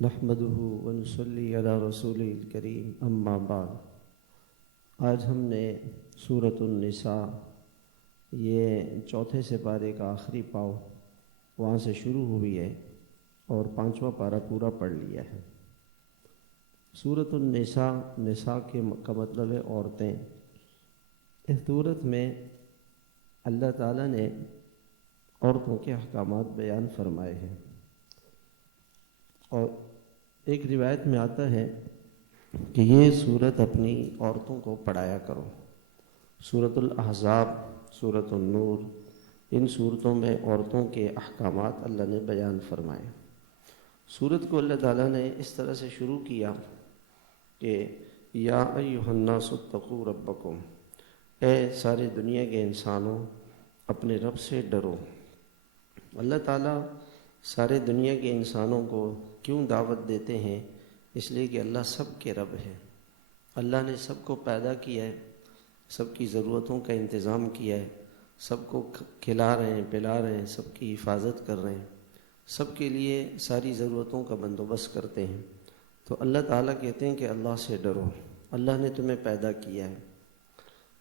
نحمده ونصلی علی رسول الکریم اما بعد۔ آج ہم نے سورۃ النساء، یہ چوتھے سپارے کا آخری پاؤ وہاں سے شروع ہوئی ہے اور 5واں پارہ پورا پڑھ لیا ہے۔ سورۃ النساء، نساء کا مطلب ہے عورتیں۔ اس سورت میں اللہ تعالیٰ نے عورتوں کے احکامات بیان فرمائے ہیں، اور ایک روایت میں آتا ہے کہ یہ سورت اپنی عورتوں کو پڑھایا کرو۔ سورۃ الاحزاب، سورۃ النور، ان سورتوں میں عورتوں کے احکامات اللہ نے بیان فرمائے۔ سورت کو اللہ تعالیٰ نے اس طرح سے شروع کیا کہ یا ایھا الناس اتقوا ربکم، اے ساری دنیا کے انسانوں اپنے رب سے ڈرو۔ اللہ تعالیٰ سارے دنیا کے انسانوں کو کیوں دعوت دیتے ہیں؟ اس لیے کہ اللہ سب کے رب ہے۔ اللہ نے سب کو پیدا کیا ہے، سب کی ضرورتوں کا انتظام کیا ہے، سب کو کھلا رہے ہیں، پلا رہے ہیں، سب کی حفاظت کر رہے ہیں، سب کے لیے ساری ضرورتوں کا بندوبست کرتے ہیں۔ تو اللہ تعالیٰ کہتے ہیں کہ اللہ سے ڈرو۔ اللہ نے تمہیں پیدا کیا ہے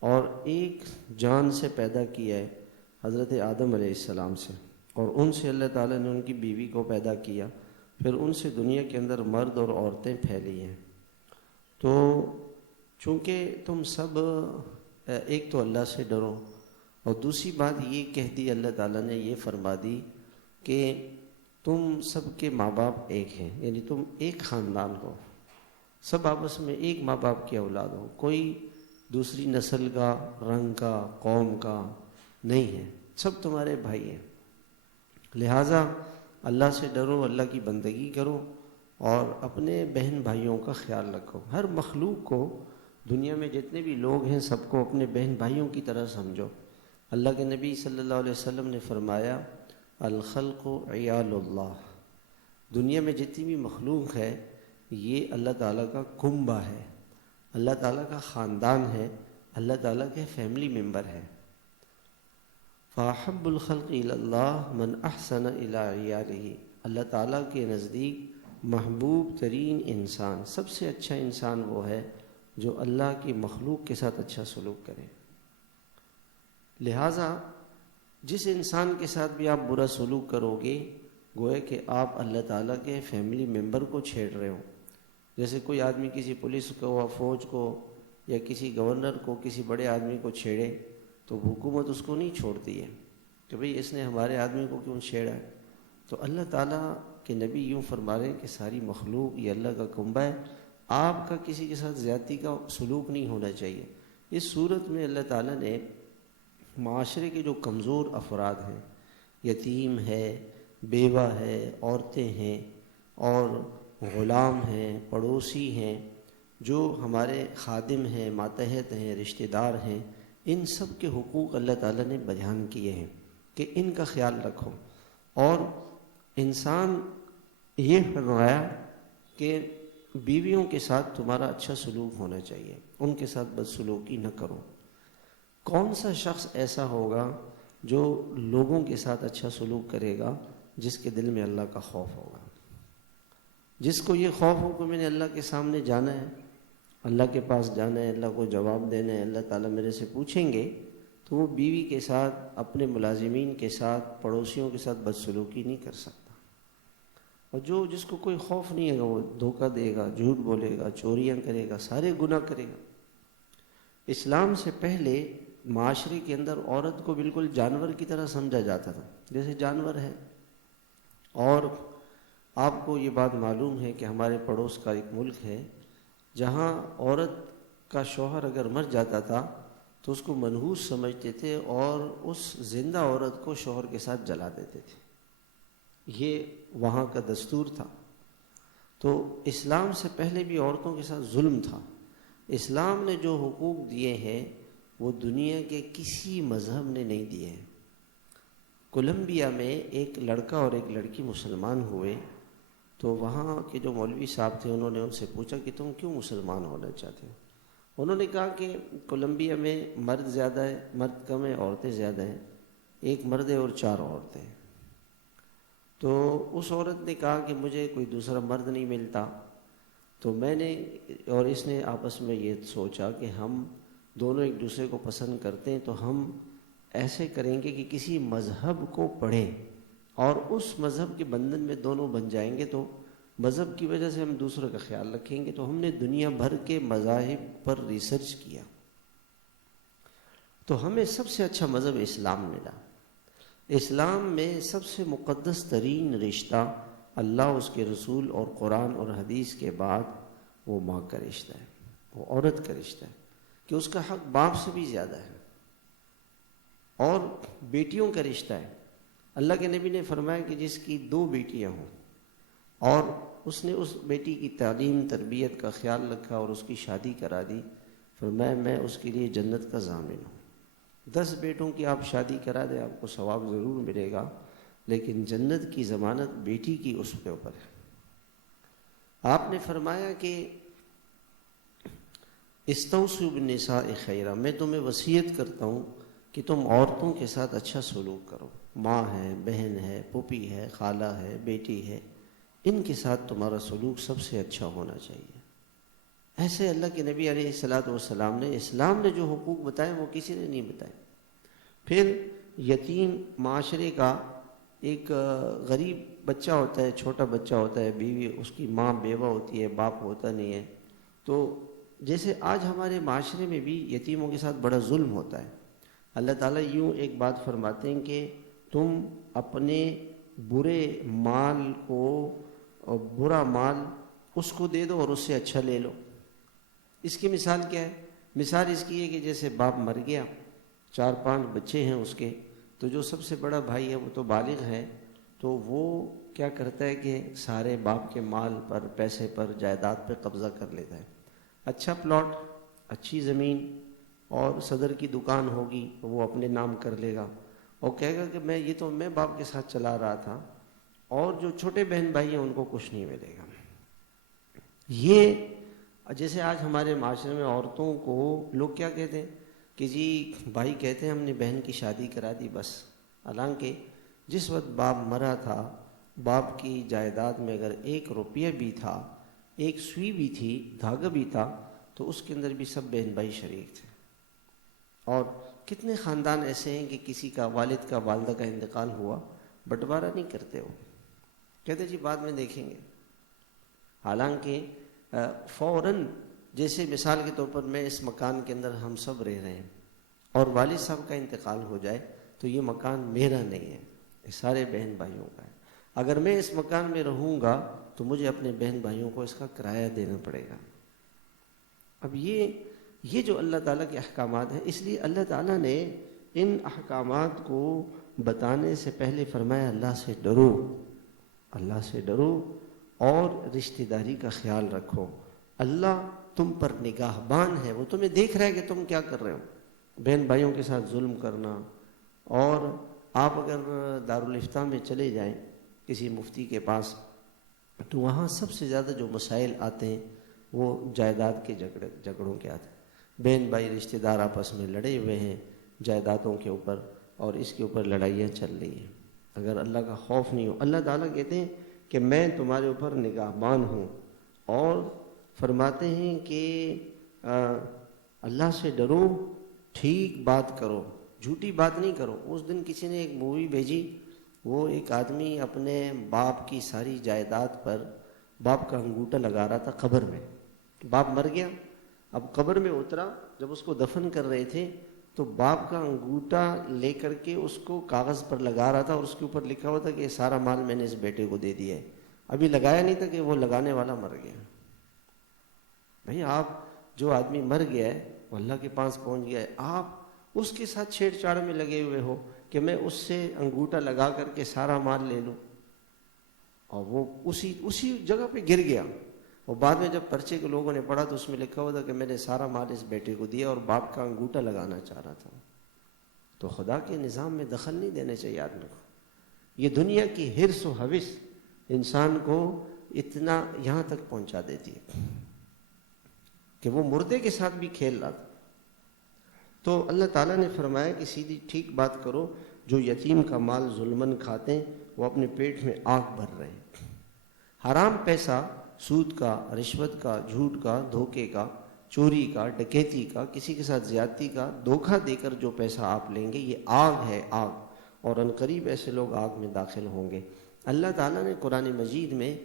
اور ایک جان سے پیدا کیا ہے، حضرت آدم علیہ السلام سے، اور ان سے اللہ تعالیٰ نے ان کی بیوی کو پیدا کیا، پھر ان سے دنیا کے اندر مرد اور عورتیں پھیلی ہیں۔ تو چونکہ تم سب ایک تو اللہ سے ڈرو، اور دوسری بات یہ کہہ دی اللہ تعالیٰ نے، یہ فرما دی کہ تم سب کے ماں باپ ایک ہیں، یعنی تم ایک خاندان ہو، سب آپس میں ایک ماں باپ کی اولاد ہو، کوئی دوسری نسل کا، رنگ کا، قوم کا نہیں ہے، سب تمہارے بھائی ہیں۔ لہٰذا اللہ سے ڈرو، اللہ کی بندگی کرو اور اپنے بہن بھائیوں کا خیال رکھو۔ ہر مخلوق کو، دنیا میں جتنے بھی لوگ ہیں سب کو اپنے بہن بھائیوں کی طرح سمجھو۔ اللہ کے نبی صلی اللہ علیہ وسلم نے فرمایا الخلق عیال اللہ، دنیا میں جتنی بھی مخلوق ہے یہ اللہ تعالیٰ کا کنبہ ہے، اللہ تعالیٰ کا خاندان ہے، اللہ تعالیٰ کے فیملی ممبر ہے۔ فاحب الخلق الی اللہ من احسن الی عیالہ، اللہ تعالیٰ کے نزدیک محبوب ترین انسان، سب سے اچھا انسان وہ ہے جو اللہ کی مخلوق کے ساتھ اچھا سلوک کرے۔ لہٰذا جس انسان کے ساتھ بھی آپ برا سلوک کرو گے، گویا کہ آپ اللہ تعالیٰ کے فیملی ممبر کو چھیڑ رہے ہو۔ جیسے کوئی آدمی کسی پولیس کو، فوج کو، یا کسی گورنر کو، کسی بڑے آدمی کو چھیڑے تو حکومت اس کو نہیں چھوڑتی ہے کہ بھئی اس نے ہمارے آدمی کو کیوں چھیڑا ہے۔ تو اللہ تعالیٰ کے نبی یوں فرما رہے ہیں کہ ساری مخلوق یہ اللہ کا کنبہ ہے، آپ کا کسی کے ساتھ زیادتی کا سلوک نہیں ہونا چاہیے۔ اس صورت میں اللہ تعالیٰ نے معاشرے کے جو کمزور افراد ہیں، یتیم ہے، بیوہ ہے، عورتیں ہیں اور غلام ہیں، پڑوسی ہیں، جو ہمارے خادم ہیں، ماتحت ہیں، رشتہ دار ہیں، ان سب کے حقوق اللہ تعالیٰ نے بیان کیے ہیں کہ ان کا خیال رکھو۔ اور انسان یہ فرمایا کہ بیویوں کے ساتھ تمہارا اچھا سلوک ہونا چاہیے، ان کے ساتھ بدسلوکی نہ کرو۔ کون سا شخص ایسا ہوگا جو لوگوں کے ساتھ اچھا سلوک کرے گا؟ جس کے دل میں اللہ کا خوف ہوگا، جس کو یہ خوف ہو کہ میں نے اللہ کے سامنے جانا ہے، اللہ کے پاس جانا ہے، اللہ کو جواب دینا ہے، اللہ تعالیٰ میرے سے پوچھیں گے، تو وہ بیوی کے ساتھ، اپنے ملازمین کے ساتھ، پڑوسیوں کے ساتھ بدسلوکی نہیں کر سکتا۔ اور جس کو کوئی خوف نہیں ہے وہ دھوکہ دے گا، جھوٹ بولے گا، چوریاں کرے گا، سارے گناہ کرے گا۔ اسلام سے پہلے معاشرے کے اندر عورت کو بالکل جانور کی طرح سمجھا جاتا تھا، جیسے جانور ہے۔ اور آپ کو یہ بات معلوم ہے کہ ہمارے پڑوس کا ایک ملک ہے جہاں عورت کا شوہر اگر مر جاتا تھا تو اس کو منحوس سمجھتے تھے اور اس زندہ عورت کو شوہر کے ساتھ جلا دیتے تھے۔ یہ وہاں کا دستور تھا۔ تو اسلام سے پہلے بھی عورتوں کے ساتھ ظلم تھا۔ اسلام نے جو حقوق دیے ہیں وہ دنیا کے کسی مذہب نے نہیں دیے ہیں۔ کولمبیا میں ایک لڑکا اور ایک لڑکی مسلمان ہوئے، تو وہاں کے جو مولوی صاحب تھے انہوں نے ان سے پوچھا کہ تم کیوں مسلمان ہونا چاہتے ہو؟ انہوں نے کہا کہ کولمبیا میں مرد زیادہ ہے، مرد کم ہے، عورتیں زیادہ ہیں، ایک مرد ہے اور 4 عورتیں ہیں۔ تو اس عورت نے کہا کہ مجھے کوئی دوسرا مرد نہیں ملتا. تو میں نے اور اس نے آپس میں یہ سوچا کہ ہم دونوں ایک دوسرے کو پسند کرتے ہیں، تو ہم ایسے کریں گے کہ کسی مذہب کو پڑھیں اور اس مذہب کے بندھن میں دونوں بن جائیں گے، تو مذہب کی وجہ سے ہم دوسروں کا خیال رکھیں گے. تو ہم نے دنیا بھر کے مذاہب پر ریسرچ کیا، تو ہمیں سب سے اچھا مذہب اسلام ملا. اسلام میں سب سے مقدس ترین رشتہ اللہ، اس کے رسول اور قرآن اور حدیث کے بعد وہ ماں کا رشتہ ہے، وہ عورت کا رشتہ ہے، کہ اس کا حق باپ سے بھی زیادہ ہے. اور بیٹیوں کا رشتہ ہے. اللہ کے نبی نے فرمایا کہ جس کی 2 بیٹیاں ہوں اور اس نے اس بیٹی کی تعلیم تربیت کا خیال رکھا اور اس کی شادی کرا دی، فرمایا میں اس کے لیے جنت کا ضامن ہوں. 10 بیٹوں کی آپ شادی کرا دیں، آپ کو ثواب ضرور ملے گا، لیکن جنت کی ضمانت بیٹی کی اس کے اوپر ہے. آپ نے فرمایا کہ استوصوا بالنساء خیرا، میں تمہیں وصیت کرتا ہوں کہ تم عورتوں کے ساتھ اچھا سلوک کرو. ماں ہے، بہن ہے، پھوپھی ہے، خالہ ہے، بیٹی ہے، ان کے ساتھ تمہارا سلوک سب سے اچھا ہونا چاہیے. ایسے اللہ کے نبی علیہ الصلاۃ والسلام نے، اسلام نے جو حقوق بتائے وہ کسی نے نہیں بتائے. پھر یتیم معاشرے کا ایک غریب بچہ ہوتا ہے، چھوٹا بچہ ہوتا ہے، بیوی اس کی ماں بیوہ ہوتی ہے، باپ ہوتا نہیں ہے. تو جیسے آج ہمارے معاشرے میں بھی یتیموں کے ساتھ بڑا ظلم ہوتا ہے. اللہ تعالیٰ یوں ایک بات فرماتے ہیں کہ تم اپنے برے مال کو، اور برا مال اس کو دے دو اور اس سے اچھا لے لو. اس کی مثال کیا ہے؟ مثال اس کی ہے کہ جیسے باپ مر گیا، 4-5 بچے ہیں اس کے، تو جو سب سے بڑا بھائی ہے وہ تو بالغ ہے، تو وہ کیا کرتا ہے کہ سارے باپ کے مال پر، پیسے پر، جائیداد پہ قبضہ کر لیتا ہے. اچھا پلاٹ، اچھی زمین اور صدر کی دکان ہوگی وہ اپنے نام کر لے گا اور کہے گا کہ میں باپ کے ساتھ چلا رہا تھا، اور جو چھوٹے بہن بھائی ہیں ان کو کچھ نہیں ملے گا. یہ جیسے آج ہمارے معاشرے میں عورتوں کو لوگ کیا کہتے ہیں کہ جی بھائی کہتے ہیں ہم نے بہن کی شادی کرا دی بس. حالانکہ جس وقت باپ مرا تھا، باپ کی جائیداد میں اگر 1 روپیہ بھی تھا، 1 سوئی بھی تھی، دھاگا بھی تھا، تو اس کے اندر بھی سب بہن بھائی شریک تھے. اور کتنے خاندان ایسے ہیں کہ کسی کا، والد کا، والدہ کا انتقال ہوا، بٹوارہ نہیں کرتے، وہ کہتے جی بعد میں دیکھیں گے. حالانکہ فوراً، جیسے مثال کے طور پر میں اس مکان کے اندر ہم سب رہ رہے ہیں اور والد صاحب کا انتقال ہو جائے تو یہ مکان میرا نہیں ہے، یہ سارے بہن بھائیوں کا ہے. اگر میں اس مکان میں رہوں گا تو مجھے اپنے بہن بھائیوں کو اس کا کرایہ دینا پڑے گا. اب یہ جو اللہ تعالیٰ کے احکامات ہیں، اس لیے اللہ تعالیٰ نے ان احکامات کو بتانے سے پہلے فرمایا اللہ سے ڈرو، اللہ سے ڈرو اور رشتہ داری کا خیال رکھو. اللہ تم پر نگہبان ہے، وہ تمہیں دیکھ رہا ہے کہ تم کیا کر رہے ہو. بہن بھائیوں کے ساتھ ظلم کرنا، اور آپ اگر دارالافتاء میں چلے جائیں کسی مفتی کے پاس، تو وہاں سب سے زیادہ جو مسائل آتے ہیں وہ جائیداد کے جھگڑوں کے آتے ہیں. بہن بھائی رشتہ دار آپس میں لڑے ہوئے ہیں جائیدادوں کے اوپر، اور اس کے اوپر لڑائیاں چل رہی ہیں. اگر اللہ کا خوف نہیں ہو، اللہ تعالیٰ کہتے ہیں کہ میں تمہارے اوپر نگہبان ہوں، اور فرماتے ہیں کہ اللہ سے ڈرو، ٹھیک بات کرو، جھوٹی بات نہیں کرو. اس دن کسی نے ایک مووی بھیجی، وہ ایک آدمی اپنے باپ کی ساری جائیداد پر باپ کا انگوٹھا لگا رہا تھا قبر میں. باپ مر گیا، اب قبر میں اترا، جب اس کو دفن کر رہے تھے تو باپ کا انگوٹھا لے کر کے اس کو کاغذ پر لگا رہا تھا، اور اس کے اوپر لکھا ہوا تھا کہ یہ سارا مال میں نے اس بیٹے کو دے دیا ہے. ابھی لگایا نہیں تھا کہ وہ لگانے والا مر گیا. بھئی آپ، جو آدمی مر گیا ہے وہ اللہ کے پاس پہنچ گیا ہے، آپ اس کے ساتھ چھیڑ چھاڑ میں لگے ہوئے ہو کہ میں اس سے انگوٹھا لگا کر کے سارا مال لے لوں. اور وہ اسی جگہ پہ گر گیا، اور بعد میں جب پرچے کے لوگوں نے پڑھا تو اس میں لکھا ہوا تھا کہ میں نے سارا مال اس بیٹے کو دیا اور باپ کا انگوٹھا لگانا چاہ رہا تھا. تو خدا کے نظام میں دخل نہیں دینے چاہیے آدمی کو. یہ دنیا کی حرص و ہوس انسان کو اتنا یہاں تک پہنچا دیتی ہے کہ وہ مردے کے ساتھ بھی کھیل رہا تھا. تو اللہ تعالیٰ نے فرمایا کہ سیدھی ٹھیک بات کرو، جو یتیم کا مال ظلمن کھاتے ہیں وہ اپنے پیٹ میں آگ بھر رہے ہیں۔ حرام پیسہ، سود کا، رشوت کا، جھوٹ کا، دھوکے کا، چوری کا، ڈکیتی کا، کسی کے ساتھ زیادتی کا، دھوکہ دے کر جو پیسہ آپ لیں گے، یہ آگ ہے، آگ، اور عنقریب ایسے لوگ آگ میں داخل ہوں گے۔ اللہ تعالیٰ نے قرآن مجید میں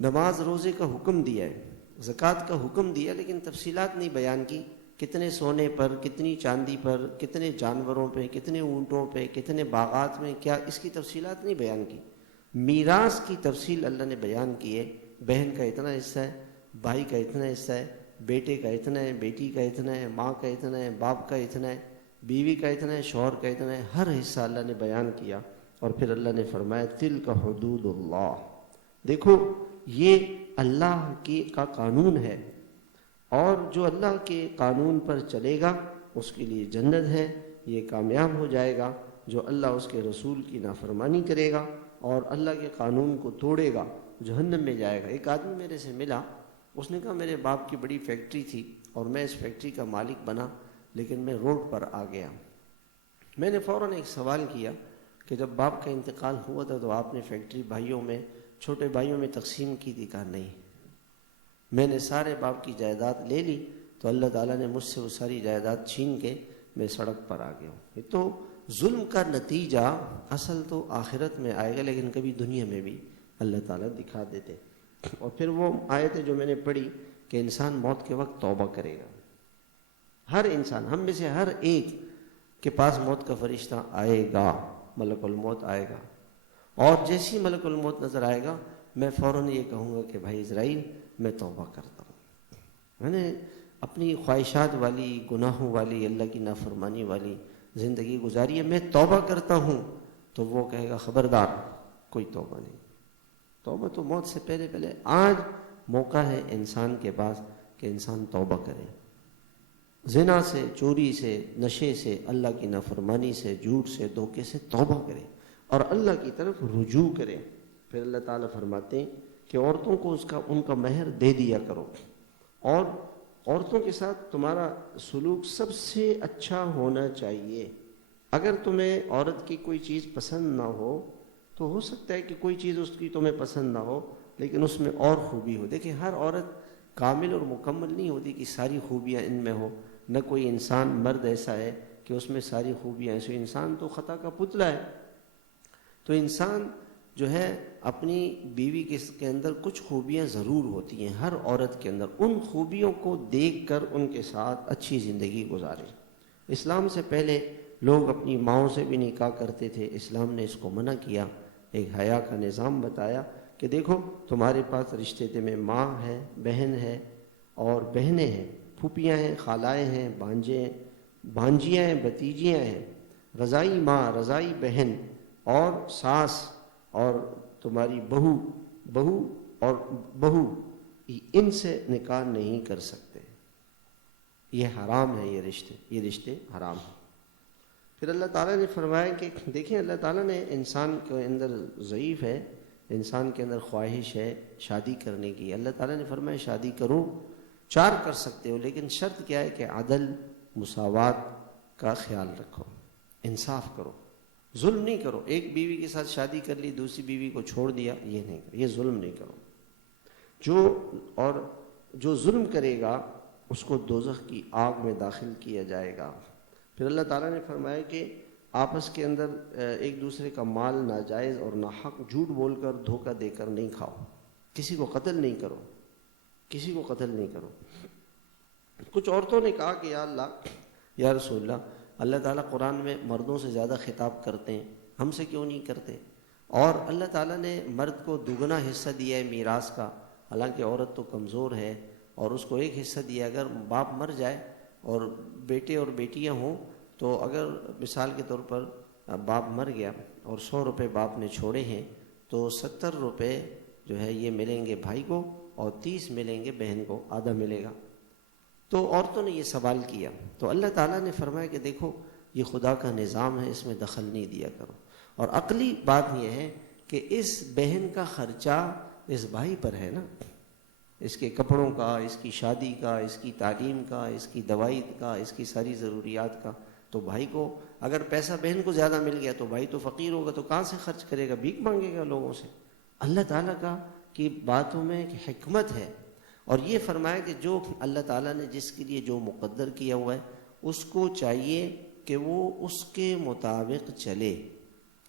نماز روزے کا حکم دیا ہے، زکوٰۃ کا حکم دیا، لیکن تفصیلات نہیں بیان کی، کتنے سونے پر، کتنی چاندی پر، کتنے جانوروں پہ، کتنے اونٹوں پہ، کتنے باغات میں، کیا اس کی تفصیلات نہیں بیان کی۔ میراث کی تفصیل اللہ نے بیان کی ہے، بہن کا اتنا حصہ ہے، بھائی کا اتنا حصہ ہے، بیٹے کا اتنا ہے، بیٹی کا اتنا ہے، ماں کا اتنا ہے، باپ کا اتنا ہے، بیوی کا اتنا ہے، شوہر کا اتنا ہے، ہر حصہ اللہ نے بیان کیا۔ اور پھر اللہ نے فرمایا تلک حدود اللہ، دیکھو یہ اللہ کا قانون ہے، اور جو اللہ کے قانون پر چلے گا اس کے لیے جنت ہے، یہ کامیاب ہو جائے گا۔ جو اللہ اس کے رسول کی نافرمانی کرے گا اور اللہ کے قانون کو توڑے گا جہنم میں جائے گا۔ ایک آدمی میرے سے ملا، اس نے کہا میرے باپ کی بڑی فیکٹری تھی اور میں اس فیکٹری کا مالک بنا، لیکن میں روڈ پر آ گیا۔ میں نے فوراً ایک سوال کیا کہ جب باپ کا انتقال ہوا تھا تو آپ نے فیکٹری بھائیوں میں، چھوٹے بھائیوں میں تقسیم کی تھی؟ کہا نہیں، میں نے سارے باپ کی جائیداد لے لی تو اللہ تعالیٰ نے مجھ سے وہ ساری جائیداد چھین کے میں سڑک پر آ گیا ہوں۔ یہ تو ظلم کا نتیجہ اصل تو آخرت میں آئے گا، لیکن کبھی دنیا میں بھی اللہ تعالیٰ دکھا دیتے۔ اور پھر وہ آیت جو میں نے پڑھی کہ انسان موت کے وقت توبہ کرے گا، ہر انسان، ہم میں سے ہر ایک کے پاس موت کا فرشتہ آئے گا، ملک الموت آئے گا، اور جیسی ملک الموت نظر آئے گا میں فوراً یہ کہوں گا کہ بھائی اسرائیل میں توبہ کرتا ہوں، میں نے اپنی خواہشات والی، گناہوں والی، اللہ کی نافرمانی والی زندگی گزاری ہے، میں توبہ کرتا ہوں۔ تو وہ کہے گا خبردار، کوئی توبہ نہیں، توبہ تو موت سے پہلے پہلے۔ آج موقع ہے انسان کے پاس کہ انسان توبہ کرے، زنا سے، چوری سے، نشے سے، اللہ کی نافرمانی سے، جھوٹ سے، دھوکے سے توبہ کرے اور اللہ کی طرف رجوع کرے۔ پھر اللہ تعالیٰ فرماتے ہیں کہ عورتوں کو ان کا مہر دے دیا کرو، اور عورتوں کے ساتھ تمہارا سلوک سب سے اچھا ہونا چاہیے۔ اگر تمہیں عورت کی کوئی چیز پسند نہ ہو تو ہو سکتا ہے کہ کوئی چیز اس کی تمہیں پسند نہ ہو لیکن اس میں اور خوبی ہو۔ دیکھیں ہر عورت کامل اور مکمل نہیں ہوتی کہ ساری خوبیاں ان میں ہو، نہ کوئی انسان مرد ایسا ہے کہ اس میں ساری خوبیاں ایسے، انسان تو خطا کا پتلا ہے۔ تو انسان جو ہے اپنی بیوی کے اندر کچھ خوبیاں ضرور ہوتی ہیں، ہر عورت کے اندر، ان خوبیوں کو دیکھ کر ان کے ساتھ اچھی زندگی گزاریں۔ اسلام سے پہلے لوگ اپنی ماؤں سے بھی نکاح کرتے تھے، اسلام نے اس کو منع کیا، ایک حیا کا نظام بتایا کہ دیکھو تمہارے پاس رشتے میں ماں ہے، بہن ہے اور بہنیں ہیں، پھوپھیاں ہیں، خالائیں ہیں، بھانجیاں ہیں، بھتیجیاں ہیں، رضائی ماں، رضائی بہن اور ساس اور تمہاری بہو اور بہو، ان سے نکاح نہیں کر سکتے، یہ حرام ہے، یہ رشتے حرام ہیں۔ پھر اللہ تعالیٰ نے فرمایا کہ دیکھیں اللہ تعالیٰ نے انسان کے اندر ضعیف ہے، انسان کے اندر خواہش ہے شادی کرنے کی، اللہ تعالیٰ نے فرمایا شادی کرو، 4 کر سکتے ہو، لیکن شرط کیا ہے کہ عدل، مساوات کا خیال رکھو، انصاف کرو، ظلم نہیں کرو۔ ایک بیوی کے ساتھ شادی کر لی، دوسری بیوی کو چھوڑ دیا، یہ نہیں کرو، یہ ظلم نہیں کرو۔ جو ظلم کرے گا اس کو دوزخ کی آگ میں داخل کیا جائے گا۔ پھر اللہ تعالیٰ نے فرمایا کہ آپس کے اندر ایک دوسرے کا مال ناجائز اور ناحق جھوٹ بول کر، دھوکہ دے کر نہیں کھاؤ، کسی کو قتل نہیں کرو، کسی کو قتل نہیں کرو۔ کچھ عورتوں نے کہا کہ یا اللہ، یا رسول اللہ، اللہ تعالیٰ قرآن میں مردوں سے زیادہ خطاب کرتے ہیں، ہم سے کیوں نہیں کرتے؟ اور اللہ تعالیٰ نے مرد کو دوگنا حصہ دیا ہے میراث کا، حالانکہ عورت تو کمزور ہے، اور اس کو ایک حصہ دیا۔ اگر باپ مر جائے اور بیٹے اور بیٹیاں ہوں تو اگر مثال کے طور پر باپ مر گیا اور 100 روپے باپ نے چھوڑے ہیں تو 70 روپے جو ہے یہ ملیں گے بھائی کو اور 30 ملیں گے بہن کو، آدھا ملے گا۔ تو عورتوں نے یہ سوال کیا تو اللہ تعالیٰ نے فرمایا کہ دیکھو یہ خدا کا نظام ہے، اس میں دخل نہیں دیا کرو۔ اور عقلی بات یہ ہے کہ اس بہن کا خرچہ اس بھائی پر ہے نا، اس کے کپڑوں کا، اس کی شادی کا، اس کی تعلیم کا، اس کی دوائی کا، اس کی ساری ضروریات کا تو بھائی کو اگر پیسہ بہن کو زیادہ مل گیا تو بھائی تو فقیر ہوگا، تو کہاں سے خرچ کرے گا؟ بھیک مانگے گا لوگوں سے۔ اللہ تعالیٰ کا کی باتوں میں ایک حکمت ہے، اور یہ فرمایا کہ جو اللہ تعالیٰ نے جس کے لیے جو مقدر کیا ہوا ہے اس کو چاہیے کہ وہ اس کے مطابق چلے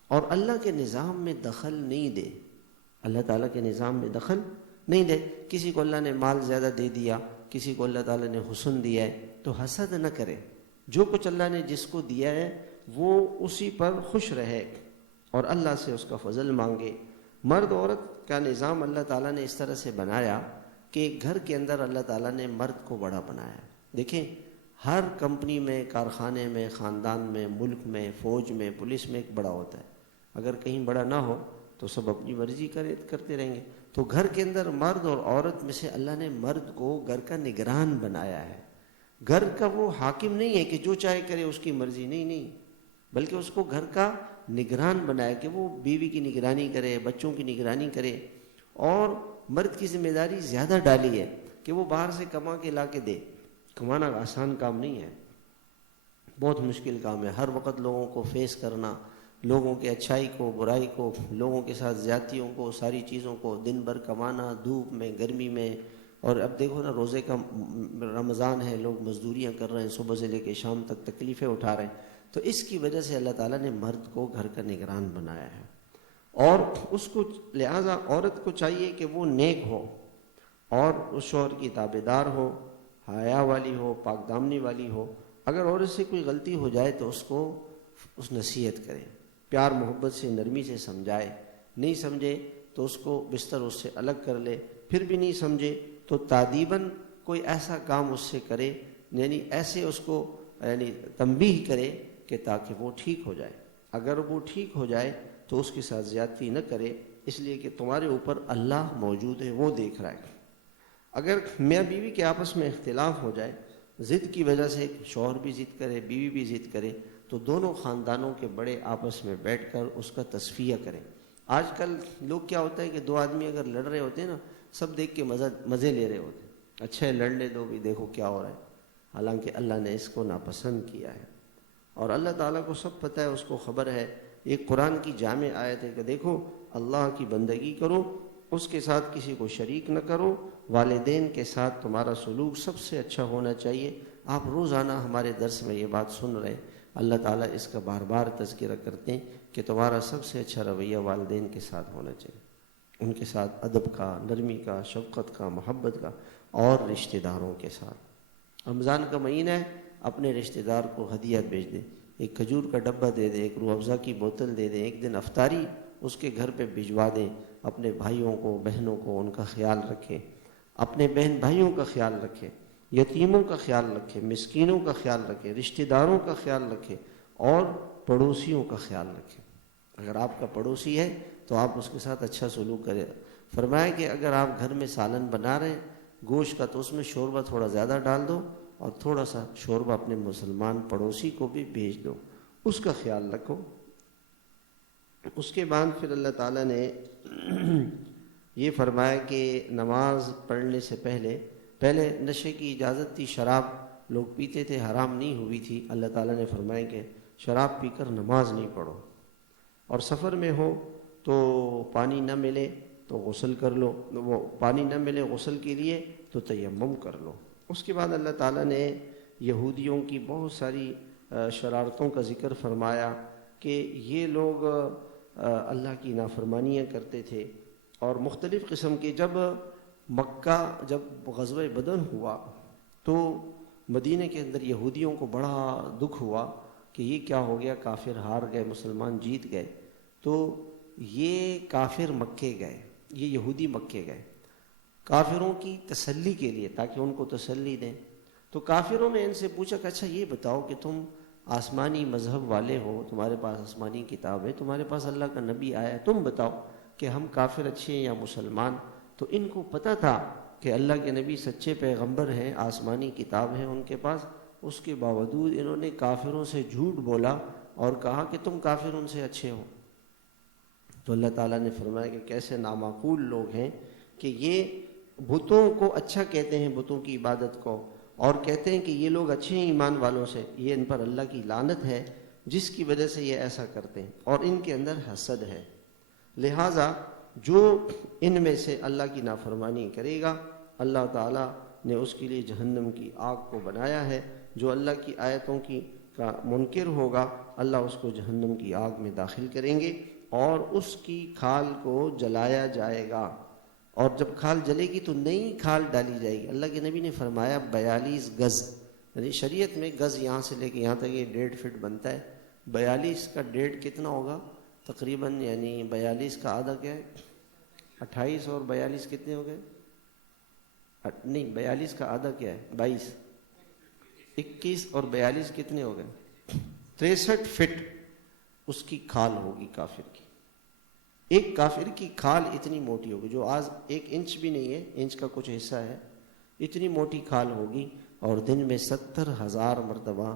اور اللہ کے نظام میں دخل نہیں دے۔ اللہ تعالیٰ کے نظام میں دخل نہیں دے۔ کسی کو اللہ نے مال زیادہ دے دیا، کسی کو اللہ تعالیٰ نے حسن دیا ہے، تو حسد نہ کرے۔ جو کچھ اللہ نے جس کو دیا ہے وہ اسی پر خوش رہے اور اللہ سے اس کا فضل مانگے۔ مرد عورت کا نظام اللہ تعالیٰ نے اس طرح سے بنایا کہ گھر کے اندر اللہ تعالیٰ نے مرد کو بڑا بنایا۔ دیکھیں ہر کمپنی میں، کارخانے میں، خاندان میں، ملک میں، فوج میں، پولیس میں ایک بڑا ہوتا ہے۔ اگر کہیں بڑا نہ ہو تو سب اپنی مرضی کرتے رہیں گے۔ تو گھر کے اندر مرد اور عورت میں سے اللہ نے مرد کو گھر کا نگران بنایا ہے۔ گھر کا وہ حاکم نہیں ہے کہ جو چاہے کرے اس کی مرضی، نہیں، بلکہ اس کو گھر کا نگران بنایا کہ وہ بیوی کی نگرانی کرے، بچوں کی نگرانی کرے۔ اور مرد کی ذمہ داری زیادہ ڈالی ہے کہ وہ باہر سے کما کے لا کے دے۔ کمانا آسان کام نہیں ہے، بہت مشکل کام ہے۔ ہر وقت لوگوں کو فیس کرنا، لوگوں کے اچھائی کو، برائی کو، لوگوں کے ساتھ زیادتیوں کو، ساری چیزوں کو، دن بھر کمانا، دھوپ میں، گرمی میں۔ اور اب دیکھو نا، روزے کا رمضان ہے، لوگ مزدوریاں کر رہے ہیں، صبح سے لے کے شام تک تکلیفیں اٹھا رہے ہیں۔ تو اس کی وجہ سے اللہ تعالیٰ نے مرد کو گھر کا نگران بنایا ہے، اور اس کو لہٰذا عورت کو چاہیے کہ وہ نیک ہو اور اس شوہر کی تابع دار ہو، حیا والی ہو، پاک دامنی والی ہو۔ اگر عورت سے کوئی غلطی ہو جائے تو اس کو نصیحت کرے، پیار محبت سے، نرمی سے سمجھائے۔ نہیں سمجھے تو اس کو بستر اس سے الگ کر لے، پھر بھی نہیں سمجھے تو تادیباً کوئی ایسا کام اس سے کرے، یعنی ایسے اس کو تنبیہ کرے کہ تاکہ وہ ٹھیک ہو جائے۔ اگر وہ ٹھیک ہو جائے تو اس کے ساتھ زیادتی نہ کرے، اس لیے کہ تمہارے اوپر اللہ موجود ہے، وہ دیکھ رہا ہے۔ اگر میاں بیوی کے آپس میں اختلاف ہو جائے، ضد کی وجہ سے شوہر بھی ضد کرے، بیوی بھی ضد کرے، تو دونوں خاندانوں کے بڑے آپس میں بیٹھ کر اس کا تصفیہ کریں۔ آج کل لوگ کیا ہوتا ہے کہ دو آدمی اگر لڑ رہے ہوتے ہیں نا، سب دیکھ کے مزے لے رہے ہوتے ہیں، اچھا ہے لڑنے دو بھی، دیکھو کیا ہو رہا ہے، حالانکہ اللہ نے اس کو ناپسند کیا ہے۔ اور اللہ تعالیٰ کو سب پتہ ہے، اس کو خبر ہے۔ ایک قرآن کی جامع آیت ہے کہ دیکھو اللہ کی بندگی کرو، اس کے ساتھ کسی کو شریک نہ کرو، والدین کے ساتھ تمہارا سلوک سب سے اچھا ہونا چاہیے۔ آپ روزانہ ہمارے درس میں یہ بات سن رہے ہیں، اللہ تعالیٰ اس کا بار بار تذکرہ کرتے ہیں کہ تمہارا سب سے اچھا رویہ والدین کے ساتھ ہونا چاہیے، ان کے ساتھ ادب کا، نرمی کا، شفقت کا، محبت کا، اور رشتہ داروں کے ساتھ۔ رمضان کا مہینہ ہے، اپنے رشتہ دار کو ہدیہ بھیج دیں، ایک کھجور کا ڈبہ دے دیں، ایک روح افزا کی بوتل دے دیں، ایک دن افطاری اس کے گھر پہ بھجوا دیں۔ اپنے بھائیوں کو، بہنوں کو، ان کا خیال رکھیں، اپنے بہن بھائیوں کا خیال رکھیں، یتیموں کا خیال رکھیں، مسکینوں کا خیال رکھیں، رشتہ داروں کا خیال رکھیں، اور پڑوسیوں کا خیال رکھیں۔ اگر آپ کا پڑوسی ہے تو آپ اس کے ساتھ اچھا سلوک کریں۔ فرمایا کہ اگر آپ گھر میں سالن بنا رہے ہیں گوشت کا، تو اس میں شوربہ تھوڑا زیادہ ڈال دو، اور تھوڑا سا شوربہ اپنے مسلمان پڑوسی کو بھی بھیج دو، اس کا خیال رکھو۔ اس کے بعد پھر اللہ تعالیٰ نے یہ فرمایا کہ نماز پڑھنے سے پہلے نشے کی اجازت تھی، شراب لوگ پیتے تھے، حرام نہیں ہوئی تھی۔ اللہ تعالیٰ نے فرمایا کہ شراب پی کر نماز نہیں پڑھو، اور سفر میں ہو تو پانی نہ ملے تو غسل کر لو، وہ پانی نہ ملے غسل کے لیے تو تیمم کر لو۔ اس کے بعد اللہ تعالیٰ نے یہودیوں کی بہت ساری شرارتوں کا ذکر فرمایا کہ یہ لوگ اللہ کی نافرمانیاں کرتے تھے، اور مختلف قسم کے۔ جب غزوہ بدر ہوا تو مدینہ کے اندر یہودیوں کو بڑا دکھ ہوا کہ یہ کیا ہو گیا، کافر ہار گئے، مسلمان جیت گئے۔ تو یہ کافر مکے گئے، یہ یہودی مکے گئے کافروں کی تسلی کے لیے، تاکہ ان کو تسلی دیں۔ تو کافروں نے ان سے پوچھا کہ اچھا یہ بتاؤ کہ تم آسمانی مذہب والے ہو، تمہارے پاس آسمانی کتاب ہے، تمہارے پاس اللہ کا نبی آیا ہے، تم بتاؤ کہ ہم کافر اچھے ہیں یا مسلمان؟ تو ان کو پتہ تھا کہ اللہ کے نبی سچے پیغمبر ہیں، آسمانی کتاب ہے ان کے پاس، اس کے باوجود انہوں نے کافروں سے جھوٹ بولا اور کہا کہ تم کافر ان سے اچھے ہو۔ تو اللہ تعالیٰ نے فرمایا کہ کیسے نامعقول لوگ ہیں کہ یہ بتوں کو اچھا کہتے ہیں، بتوں کی عبادت کو، اور کہتے ہیں کہ یہ لوگ اچھے ہیں ایمان والوں سے، یہ ان پر اللہ کی لعنت ہے جس کی وجہ سے یہ ایسا کرتے ہیں، اور ان کے اندر حسد ہے۔ لہٰذا جو ان میں سے اللہ کی نافرمانی کرے گا، اللہ تعالیٰ نے اس کے لیے جہنم کی آگ کو بنایا ہے۔ جو اللہ کی آیتوں کا منکر ہوگا، اللہ اس کو جہنم کی آگ میں داخل کریں گے اور اس کی کھال کو جلایا جائے گا، اور جب کھال جلے گی تو نئی کھال ڈالی جائے گی۔ اللہ کے نبی نے فرمایا 42 گز، یعنی شریعت میں گز یہاں سے لے کے یہاں تک یہ 1.5 فٹ بنتا ہے، 42 کا 1.5 کتنا ہوگا تقریباً، یعنی 42 کا آدھا کیا ہے، 28 اور 42 کتنے ہو گئے، نہیں 42 کا آدھا کیا ہے 22، 21 اور 42 کتنے ہو گئے 63 فٹ اس کی کھال ہوگی کافر کی۔ ایک کافر کی کھال اتنی موٹی ہوگی، جو آج 1 انچ بھی نہیں ہے، انچ کا کچھ حصہ ہے، اتنی موٹی کھال ہوگی، اور دن میں 70,000 مرتبہ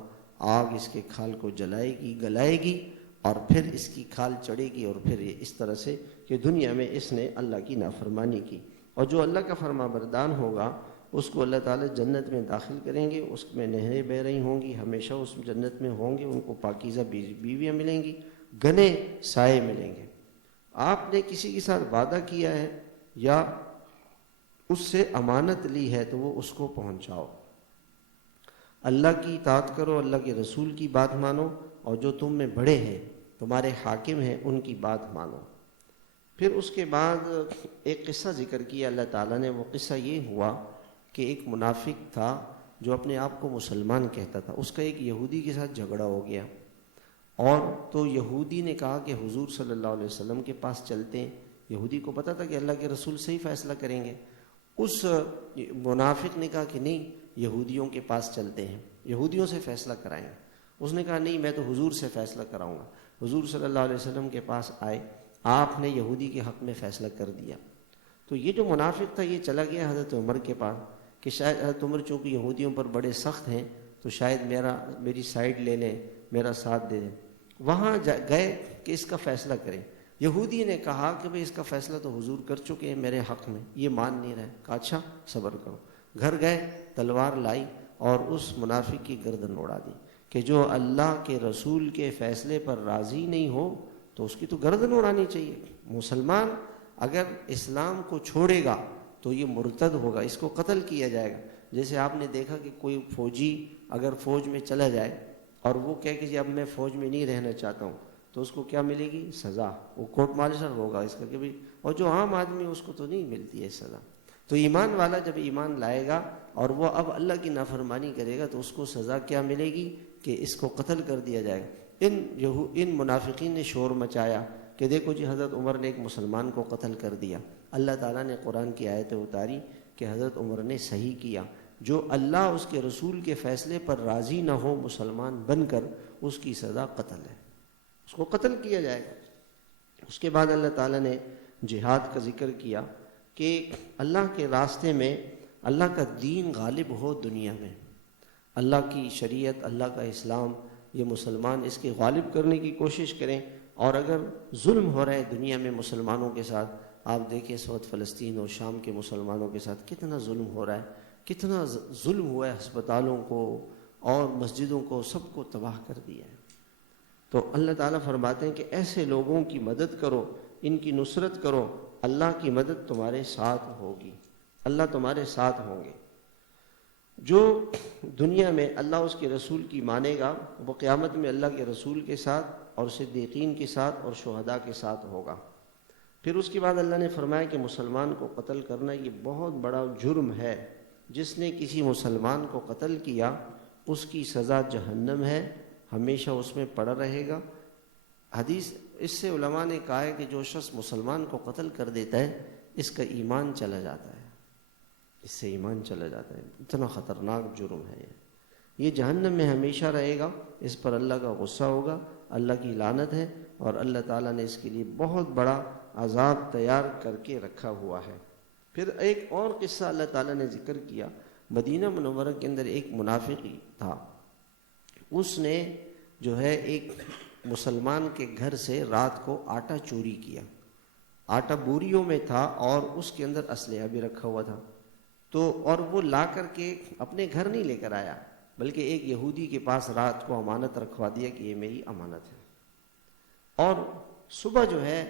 آگ اس کے کھال کو جلائے گی، گلائے گی، اور پھر اس کی کھال چڑھے گی، اور پھر یہ اس طرح سے کہ دنیا میں اس نے اللہ کی نافرمانی کی۔ اور جو اللہ کا فرما بردار ہوگا اس کو اللہ تعالیٰ جنت میں داخل کریں گے، اس میں نہریں بہہ رہی ہوں گی، ہمیشہ اس جنت میں ہوں گے، ان کو پاکیزہ بیویاں ملیں گی، گھنے سائے ملیں گے۔ آپ نے کسی کے ساتھ وعدہ کیا ہے یا اس سے امانت لی ہے تو وہ اس کو پہنچاؤ، اللہ کی اطاعت کرو، اللہ کے رسول کی بات مانو، اور جو تم میں بڑے ہیں تمہارے حاکم ہیں ان کی بات مانو۔ پھر اس کے بعد ایک قصہ ذکر کیا اللہ تعالیٰ نے، وہ قصہ یہ ہوا کہ ایک منافق تھا جو اپنے آپ کو مسلمان کہتا تھا، اس کا ایک یہودی کے ساتھ جھگڑا ہو گیا، اور تو یہودی نے کہا کہ حضور صلی اللہ علیہ وسلم کے پاس چلتے ہیں۔ یہودی کو پتا تھا کہ اللہ کے رسول سے ہی فیصلہ کریں گے۔ اس منافق نے کہا کہ نہیں، یہودیوں کے پاس چلتے ہیں، یہودیوں سے فیصلہ کرائیں گے۔ اس نے کہا نہیں، میں تو حضور سے فیصلہ کراؤں گا۔ حضور صلی اللہ علیہ وسلم کے پاس آئے، آپ نے یہودی کے حق میں فیصلہ کر دیا۔ تو یہ جو منافق تھا یہ چلا گیا حضرت عمر کے پاس کہ شاید حضرت عمر چونکہ یہودیوں پر بڑے سخت ہیں تو شاید میری سائیڈ لے لیں، میرا ساتھ دے دیں۔ وہاں گئے کہ اس کا فیصلہ کریں۔ یہودی نے کہا کہ بھئی اس کا فیصلہ تو حضور کر چکے ہیں میرے حق میں، یہ مان نہیں رہے۔ کہا اچھا صبر کرو۔ گھر گئے، تلوار لائی اور اس منافق کی گردن اڑا دی کہ جو اللہ کے رسول کے فیصلے پر راضی نہیں ہو تو اس کی تو گردن اڑانی چاہیے۔ مسلمان اگر اسلام کو چھوڑے گا تو یہ مرتد ہوگا، اس کو قتل کیا جائے گا۔ جیسے آپ نے دیکھا کہ کوئی فوجی اگر فوج میں چلا جائے اور وہ کہے کہ جی اب میں فوج میں نہیں رہنا چاہتا ہوں تو اس کو کیا ملے گی؟ سزا۔ وہ کورٹ مارشل ہوگا اس کا کہ بھی، اور جو عام آدمی اس کو تو نہیں ملتی ہے سزا۔ تو ایمان والا جب ایمان لائے گا اور وہ اب اللہ کی نافرمانی کرے گا تو اس کو سزا کیا ملے گی کہ اس کو قتل کر دیا جائے گا۔ ان منافقین نے شور مچایا کہ دیکھو جی حضرت عمر نے ایک مسلمان کو قتل کر دیا۔ اللہ تعالیٰ نے قرآن کی آیتیں اتاری کہ حضرت عمر نے صحیح کیا، جو اللہ اس کے رسول کے فیصلے پر راضی نہ ہو مسلمان بن کر، اس کی سزا قتل ہے، اس کو قتل کیا جائے گا۔ اس کے بعد اللہ تعالیٰ نے جہاد کا ذکر کیا کہ اللہ کے راستے میں اللہ کا دین غالب ہو، دنیا میں اللہ کی شریعت، اللہ کا اسلام، یہ مسلمان اس کے غالب کرنے کی کوشش کریں۔ اور اگر ظلم ہو رہا ہے دنیا میں مسلمانوں کے ساتھ، آپ دیکھیں اس وقت فلسطین اور شام کے مسلمانوں کے ساتھ کتنا ظلم ہو رہا ہے، کتنا ظلم ہوا ہے، ہسپتالوں کو اور مسجدوں کو سب کو تباہ کر دیا ہے۔ تو اللہ تعالیٰ فرماتے ہیں کہ ایسے لوگوں کی مدد کرو، ان کی نصرت کرو، اللہ کی مدد تمہارے ساتھ ہوگی، اللہ تمہارے ساتھ ہوں گے۔ جو دنیا میں اللہ اس کے رسول کی مانے گا وہ قیامت میں اللہ کے رسول کے ساتھ اور صدیقین کے ساتھ اور شہداء کے ساتھ ہوگا۔ پھر اس کے بعد اللہ نے فرمایا کہ مسلمان کو قتل کرنا یہ بہت بڑا جرم ہے، جس نے کسی مسلمان کو قتل کیا اس کی سزا جہنم ہے، ہمیشہ اس میں پڑا رہے گا۔ حدیث اس سے علماء نے کہا ہے کہ جو شخص مسلمان کو قتل کر دیتا ہے اس کا ایمان چلا جاتا ہے، اس سے ایمان چلا جاتا ہے، اتنا خطرناک جرم ہے یہ جہنم میں ہمیشہ رہے گا، اس پر اللہ کا غصہ ہوگا، اللہ کی لعنت ہے، اور اللہ تعالیٰ نے اس کے لیے بہت بڑا عذاب تیار کر کے رکھا ہوا ہے۔ پھر ایک اور قصہ اللہ تعالیٰ نے ذکر کیا، مدینہ منورہ کے اندر ایک منافقی تھا، اس نے جو ہے ایک مسلمان کے گھر سے رات کو آٹا چوری کیا۔ آٹا بوریوں میں تھا اور اس کے اندر اسلحہ بھی رکھا ہوا تھا۔ تو اور وہ لا کر کے اپنے گھر نہیں لے کر آیا، بلکہ ایک یہودی کے پاس رات کو امانت رکھوا دیا کہ یہ میری امانت ہے۔ اور صبح جو ہے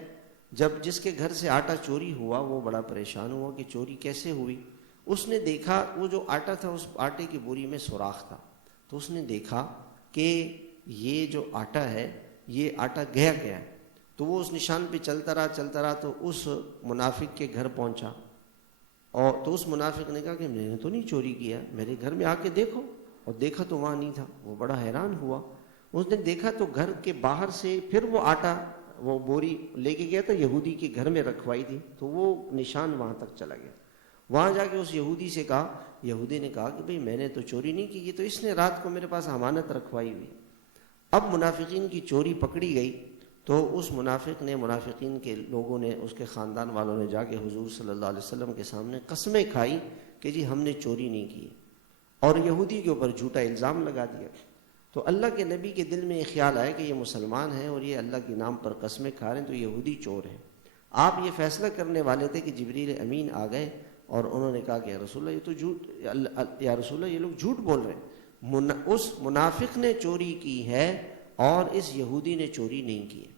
جب جس کے گھر سے آٹا چوری ہوا وہ بڑا پریشان ہوا کہ چوری کیسے ہوئی۔ اس نے دیکھا وہ جو آٹا تھا اس آٹے کی بوری میں سوراخ تھا، تو اس نے دیکھا کہ یہ جو آٹا ہے یہ آٹا گیا ہے، تو وہ اس نشان پہ چلتا رہا تو اس منافق کے گھر پہنچا، اور تو اس منافق نے کہا کہ میں نے تو نہیں چوری کیا، میرے گھر میں آ کے دیکھو، اور دیکھا تو وہاں نہیں تھا۔ وہ بڑا حیران ہوا، اس نے دیکھا تو گھر کے باہر سے پھر وہ آٹا وہ بوری لے کے گیا تھا، یہودی کے گھر میں رکھوائی تھی، تو وہ نشان وہاں تک چلا گیا۔ وہاں جا کے اس یہودی سے کہا، یہودی نے کہا کہ بھئی میں نے تو چوری نہیں کی، یہ تو اس نے رات کو میرے پاس امانت رکھوائی ہوئی۔ اب منافقین کی چوری پکڑی گئی، تو اس منافق نے، منافقین کے لوگوں نے، اس کے خاندان والوں نے جا کے حضور صلی اللہ علیہ وسلم کے سامنے قسمیں کھائی کہ جی ہم نے چوری نہیں کی، اور یہودی کے اوپر جھوٹا الزام لگا دیا۔ تو اللہ کے نبی کے دل میں یہ خیال آیا کہ یہ مسلمان ہیں اور یہ اللہ کے نام پر قسمیں کھا رہے ہیں، تو یہودی چور ہیں۔ آپ یہ فیصلہ کرنے والے تھے کہ جبریل امین آ گئے اور انہوں نے کہا کہ یا رسول اللہ یہ تو جھوٹ، یا رسول اللہ یہ لوگ جھوٹ بول رہے ہیں، اس منافق نے چوری کی ہے اور اس یہودی نے چوری نہیں کی ہے۔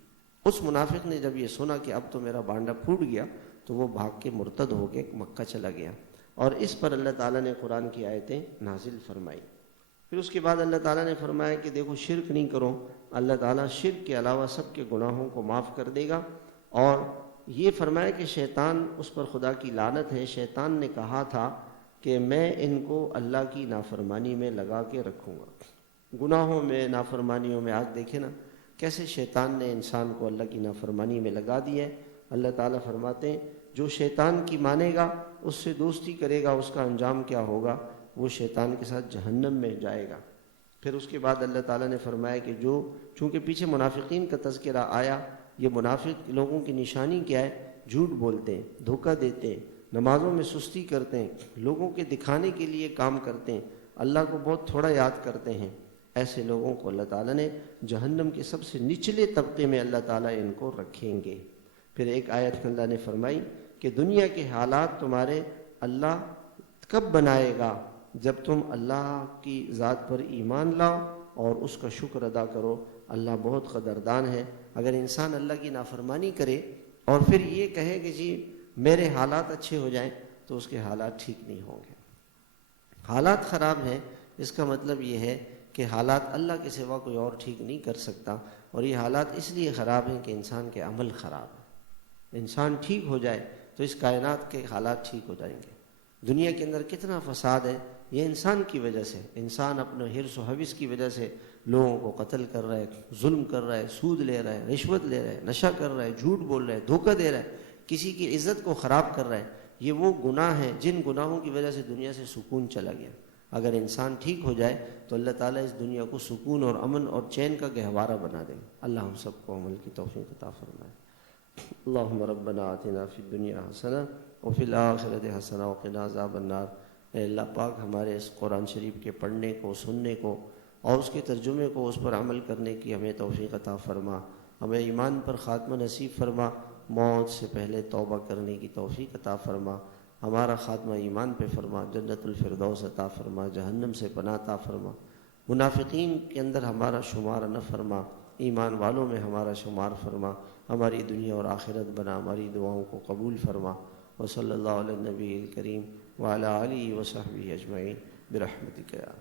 اس منافق نے جب یہ سنا کہ اب تو میرا بانڈا پھوٹ گیا، تو وہ بھاگ کے مرتد ہو کے مکہ چلا گیا، اور اس پر اللہ تعالیٰ نے قرآن کی آیتیں نازل فرمائی۔ پھر اس کے بعد اللہ تعالیٰ نے فرمایا کہ دیکھو شرک نہیں کرو، اللہ تعالیٰ شرک کے علاوہ سب کے گناہوں کو معاف کر دے گا۔ اور یہ فرمایا کہ شیطان، اس پر خدا کی لعنت ہے، شیطان نے کہا تھا کہ میں ان کو اللہ کی نافرمانی میں لگا کے رکھوں گا، گناہوں میں، نافرمانیوں میں۔ آج دیکھیں نا کیسے شیطان نے انسان کو اللہ کی نافرمانی میں لگا دیا ہے۔ اللہ تعالیٰ فرماتے ہیں جو شیطان کی مانے گا، اس سے دوستی کرے گا، اس کا انجام کیا ہوگا؟ وہ شیطان کے ساتھ جہنم میں جائے گا۔ پھر اس کے بعد اللہ تعالیٰ نے فرمایا کہ جو، چونکہ پیچھے منافقین کا تذکرہ آیا، یہ منافق لوگوں کی نشانی کیا ہے؟ جھوٹ بولتے ہیں، دھوکہ دیتے ہیں، نمازوں میں سستی کرتے ہیں، لوگوں کے دکھانے کے لیے کام کرتے ہیں، اللہ کو بہت تھوڑا یاد کرتے ہیں۔ ایسے لوگوں کو اللہ تعالیٰ نے جہنم کے سب سے نچلے طبقے میں اللہ تعالیٰ ان کو رکھیں گے۔ پھر ایک آیت اللہ نے فرمائی کہ دنیا کے حالات تمہارے اللہ کب بنائے گا؟ جب تم اللہ کی ذات پر ایمان لاؤ اور اس کا شکر ادا کرو۔ اللہ بہت قدردان ہے۔ اگر انسان اللہ کی نافرمانی کرے اور پھر یہ کہے کہ جی میرے حالات اچھے ہو جائیں، تو اس کے حالات ٹھیک نہیں ہوں گے۔ حالات خراب ہیں، اس کا مطلب یہ ہے کہ حالات اللہ کے سوا کوئی اور ٹھیک نہیں کر سکتا، اور یہ حالات اس لیے خراب ہیں کہ انسان کے عمل خراب ہیں۔ انسان ٹھیک ہو جائے تو اس کائنات کے حالات ٹھیک ہو جائیں گے۔ دنیا کے اندر کتنا فساد ہے، یہ انسان کی وجہ سے، انسان اپنے حرص و حوث کی وجہ سے لوگوں کو قتل کر رہا ہے، ظلم کر رہا ہے، سود لے رہا ہے، رشوت لے رہا ہے، نشہ کر رہا ہے، جھوٹ بول رہا ہے، دھوکہ دے رہا ہے، کسی کی عزت کو خراب کر رہا ہے۔ یہ وہ گناہ ہیں جن گناہوں کی وجہ سے دنیا سے سکون چلا گیا۔ اگر انسان ٹھیک ہو جائے تو اللہ تعالیٰ اس دنیا کو سکون اور امن اور چین کا گہوارہ بنا دیں۔ اللہ ہم سب کو عمل کی توفیق عطا فرمائے۔ اللہم ربنا آتنا فی الدنیا حسنہ وفی الآخرۃ حسنہ وقنا عذاب النار۔ اے اللہ پاک ہمارے اس قرآن شریف کے پڑھنے کو، سننے کو اور اس کے ترجمے کو، اس پر عمل کرنے کی ہمیں توفیق عطا فرما۔ ہمیں ایمان پر خاتمہ نصیب فرما، موت سے پہلے توبہ کرنے کی توفیق عطا فرما۔ ہمارا خاتمہ ایمان پہ فرما، جنت الفردوس عطا فرما، جہنم سے پناہ عطا فرما۔ منافقین کے اندر ہمارا شمار نہ فرما، ایمان والوں میں ہمارا شمار فرما۔ ہماری دنیا اور آخرت بنا، ہماری دعاؤں کو قبول فرما۔ وصلی اللہ علی النبی الکریم وعلی آلہ وصحبہ اجمعین برحمتک یا